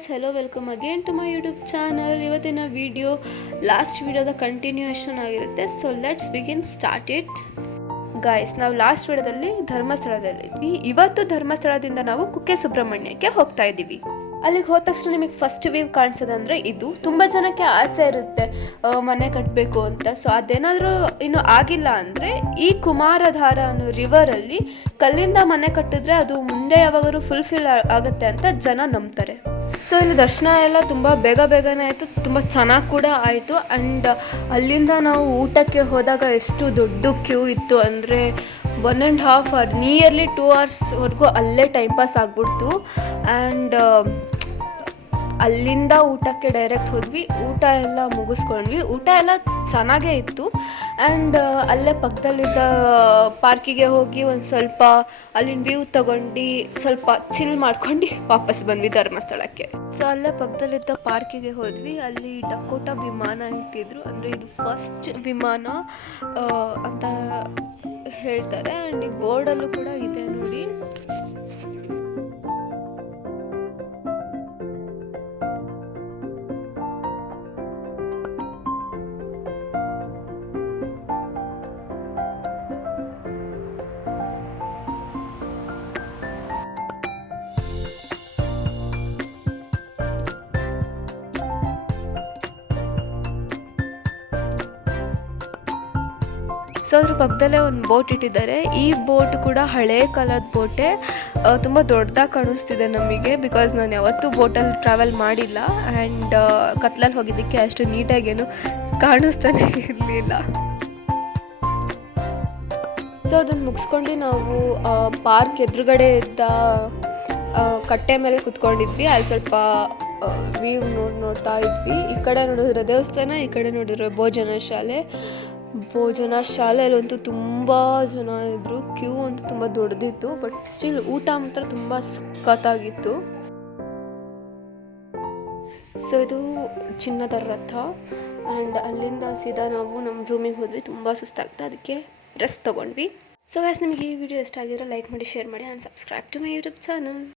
Guys, hello, welcome again to my YouTube channel. ಇವತ್ತಿನ video last ವಿಡಿಯೋದ continuation ಆಗಿರುತ್ತೆ. So let's begin start it. Guys, ನಾವು last ವಿಡಿಯೋದಲ್ಲಿ ಧರ್ಮಸ್ಥಳದಲ್ಲಿದ್ವಿ. ಇವತ್ತು ಧರ್ಮಸ್ಥಳದಿಂದ ನಾವು ಕುಕ್ಕೆ ಸುಬ್ರಹ್ಮಣ್ಯಕ್ಕೆ ಹೋಗ್ತಾ ಇದ್ದೀವಿ. ಅಲ್ಲಿಗೆ ಹೋದ ತಕ್ಷಣ ನಿಮಗೆ ಫಸ್ಟ್ ವ್ಯೂ ಕಾಣಿಸೋದಂದ್ರೆ ಇದು. ತುಂಬ ಜನಕ್ಕೆ ಆಸೆ ಇರುತ್ತೆ ಮನೆ ಕಟ್ಟಬೇಕು ಅಂತ. ಸೊ ಅದೇನಾದರೂ ಇನ್ನು ಆಗಿಲ್ಲ ಅಂದರೆ ಈ ಕುಮಾರಧಾರ ಅನ್ನೋ ರಿವರಲ್ಲಿ ಕಲ್ಲಿಂದ ಮನೆ ಕಟ್ಟಿದ್ರೆ ಅದು ಮುಂದೆ ಯಾವಾಗಾದ್ರೂ ಫುಲ್ಫಿಲ್ ಆಗುತ್ತೆ ಅಂತ ಜನ ನಂಬ್ತಾರೆ. ಸೊ ಇಲ್ಲಿ ದರ್ಶನ ಎಲ್ಲ ತುಂಬ ಬೇಗನೆ ಆಯಿತು, ತುಂಬ ಚೆನ್ನಾಗಿ ಕೂಡ ಆಯಿತು. ಆ್ಯಂಡ್ ಅಲ್ಲಿಂದ ನಾವು ಊಟಕ್ಕೆ ಹೋದಾಗ ಎಷ್ಟು ದೊಡ್ಡ ಕ್ಯೂ ಇತ್ತು ಅಂದರೆ 1.5 hour, ನಿಯರ್ಲಿ 2 hours ಅಲ್ಲೇ ಟೈಮ್ ಪಾಸ್ ಆಗ್ಬಿಡ್ತು. ಆ್ಯಂಡ್ ಅಲ್ಲಿಂದ ಊಟಕ್ಕೆ ಡೈರೆಕ್ಟ್ ಹೋದ್ವಿ. ಊಟ ಎಲ್ಲ ಮುಗಿಸ್ಕೊಂಡ್ವಿ. ಊಟ ಎಲ್ಲ ಚೆನ್ನಾಗೇ ಇತ್ತು. ಆ್ಯಂಡ್ ಅಲ್ಲೇ ಪಕ್ಕದಲ್ಲಿದ್ದ ಪಾರ್ಕಿಗೆ ಹೋಗಿ ಒಂದು ಸ್ವಲ್ಪ ಅಲ್ಲಿನ ವ್ಯೂ ತಗೊಂಡು ಸ್ವಲ್ಪ ಚಿಲ್ ಮಾಡ್ಕೊಂಡು ವಾಪಸ್ ಬಂದ್ವಿ ಧರ್ಮಸ್ಥಳಕ್ಕೆ. ಸೊ ಅಲ್ಲೇ ಪಕ್ಕದಲ್ಲಿದ್ದ ಪಾರ್ಕಿಗೆ ಹೋದ್ವಿ. ಅಲ್ಲಿ ಡಕೋಟ ವಿಮಾನ ಇಟ್ಟಿದ್ರು, ಅಂದರೆ ಇದು ಫಸ್ಟ್ ವಿಮಾನ ಅಂತ ಹೇಳ್ತಾರೆ. ಆ್ಯಂಡ್ ಈ ಬೋರ್ಡಲ್ಲೂ ಕೂಡ ಇದೆ ನೋಡಿ. ಸೊ ಅದ್ರ ಪಕ್ಕದಲ್ಲೇ ಒಂದು ಬೋಟ್ ಇಟ್ಟಿದ್ದಾರೆ. ಈ ಬೋಟ್ ಕೂಡ ಹಳೇ ಕಾಲದ ಬೋಟೇ, ತುಂಬ ದೊಡ್ಡದಾಗಿ ಕಾಣಿಸ್ತಿದೆ ನಮಗೆ. ಬಿಕಾಸ್ ನಾನು ಯಾವತ್ತೂ ಬೋಟಲ್ಲಿ ಟ್ರಾವೆಲ್ ಮಾಡಿಲ್ಲ. ಆ್ಯಂಡ್ ಕತ್ಲಲ್ಲಿ ಹೋಗಿದ್ದಕ್ಕೆ ಅಷ್ಟು ನೀಟಾಗೇನು ಕಾಣಿಸ್ತಾನೆ ಇರಲಿಲ್ಲ. ಸೊ ಅದನ್ನು ಮುಗಿಸ್ಕೊಂಡು ನಾವು ಪಾರ್ಕ್ ಎದುರುಗಡೆ ಇದ್ದ ಕಟ್ಟೆ ಮೇಲೆ ಕುತ್ಕೊಂಡಿದ್ವಿ. ಅಲ್ಲಿ ಸ್ವಲ್ಪ ವ್ಯೂ ನೋಡ್ತಾ ಇದ್ವಿ. ಈ ಕಡೆ ನೋಡಿದ್ರೆ ದೇವಸ್ಥಾನ, ಈ ಕಡೆ ನೋಡಿದ್ರೆ ಭೋಜನ ಶಾಲೆಯಲ್ಲಂತೂ ತುಂಬ ಜನ ಇದ್ದರು. ಕ್ಯೂ ಅಂತೂ ತುಂಬ ದೊಡ್ಡದಿತ್ತು. ಬಟ್ ಸ್ಟಿಲ್ ಊಟ ಮಾತ್ರ ತುಂಬ ಸಖತ್ತಾಗಿತ್ತು. ಸೊ ಇದು ಚಿನ್ನದ ರಥ. ಆ್ಯಂಡ್ ಅಲ್ಲಿಂದ ಸೀದಾ ನಾವು ನಮ್ಮ ರೂಮಿಗೆ ಹೋದ್ವಿ. ತುಂಬ ಸುಸ್ತಾಗ್ತಾ, ಅದಕ್ಕೆ ರೆಸ್ಟ್ ತೊಗೊಂಡ್ವಿ. ಸೊ ಗೈಸ್, ನಿಮಗೆ ಈ ವಿಡಿಯೋ ಇಷ್ಟ ಆಗಿದ್ರೆ ಲೈಕ್ ಮಾಡಿ, ಶೇರ್ ಮಾಡಿ and subscribe to my YouTube channel.